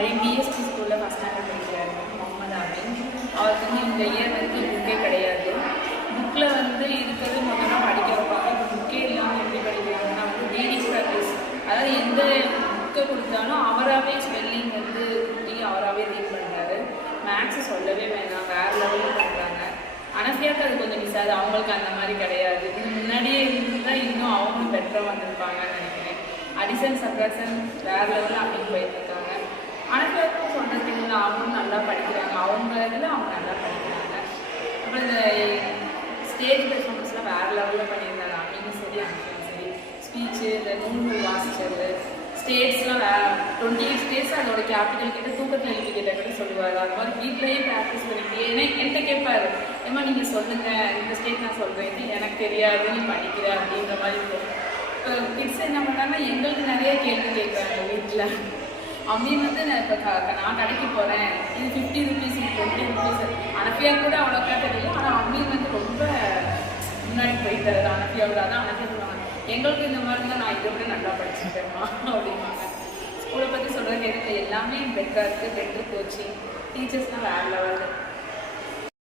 பையன் பிஎஸ்டி ஸ்கூலில் first standard படிக்கிறாரு, முகமது அமீன். அவருக்கு வந்து இந்த இயர் வந்து புக்கே கிடையாது. புக்கில் வந்து இருக்கிறது முதல்ல படிக்க வைப்பாங்க. இப்போ புக்கே இல்லாமல் எப்படி படிக்கிறாங்கன்னா வந்து ரீடிங் ப்ராக்டிஸ், அதாவது எந்த புக்கை கொடுத்தாலும் அவராகவே ஸ்பெல்லிங் வந்து குட்டி அவராகவே ரீட் பண்ணுறாரு. மேக்ஸை சொல்லவே வேணாம், வேறு லெவலில் பண்ணுறாங்க. அனஃபியாவுக்கு அது கொஞ்சம் மிஸ் ஆகுது, அவங்களுக்கு அந்த மாதிரி கிடையாது. இது முன்னாடியே இருந்தால் இன்னும் அவங்களும் பெட்டராக வந்திருப்பாங்கன்னு நினைக்கிறேன். அடிஷன் சப்ராக்ஷன் வேறு லெவலில் அப்படின்னு போயிட்டுருக்காங்க. அனஃபியாவுக்கும் சொல்கிறதுக்கு இல்லை, அவங்களும் நல்லா படிக்கிறாங்க, அவங்க இதில் அவங்க நல்லா படிக்கிறாங்க. அப்புறம் இந்த ஸ்டேஜ் பெர்ஃபார்மன்ஸ்லாம் வேறு லெவலில் பண்ணியிருந்தாங்க. அப்படின்னு சரி அனஃபியாவும் சரி, ஸ்பீச்சு, இந்த நூல்கள் வாசிச்சது, ஸ்டேட்ஸ்லாம் 28 ஸ்டேட்ஸ் அதோட கேபிட்டல் கிட்ட தூக்கத்தில் எழுதி கிட்ட கூட சொல்லுவார். அது மாதிரி வீட்லேயே ப்ராக்டிஸ் பண்ணிக்கிட்டே என்கிட்ட கேட்பாரு, ஏமா நீங்கள் சொல்லுங்கள் இந்த ஸ்டேட் நான் சொல்கிறேன், எனக்கு தெரியாது நீ படிக்கிற அப்படின்ற மாதிரி இருக்கும். இப்போ கிட்ஸ் என்ன பண்ணாங்கன்னா எங்களுக்கு நிறைய கேள்வி கேட்குறாங்க வீட்டில். அம்மீன் வந்து நான் இப்போ நான் கடைக்கு போகிறேன், இது 50 ருபீஸ், இது 20 ருபீஸ். அனஃபியா கூட அவ்வளோக்கா தெரியல, ஆனால் அம்மீன் வந்து ரொம்ப முன்னாடி போயிட்டு அனஃபியாவோட. அதான் அனஃபியா சொல்லுவாங்க, எங்களுக்கு இந்த மாதிரி தான் நான் இதை விட நல்லா படிச்சுட்டேம்மா அப்படிம்பாங்க. ஸ்கூலை பற்றி சொல்கிறதுக்கு எனக்கு எல்லாமே பெட்டராக இருக்குது. பெட்டர் கோச்சிங், டீச்சர்ஸ்லாம் வேறு லெவலில்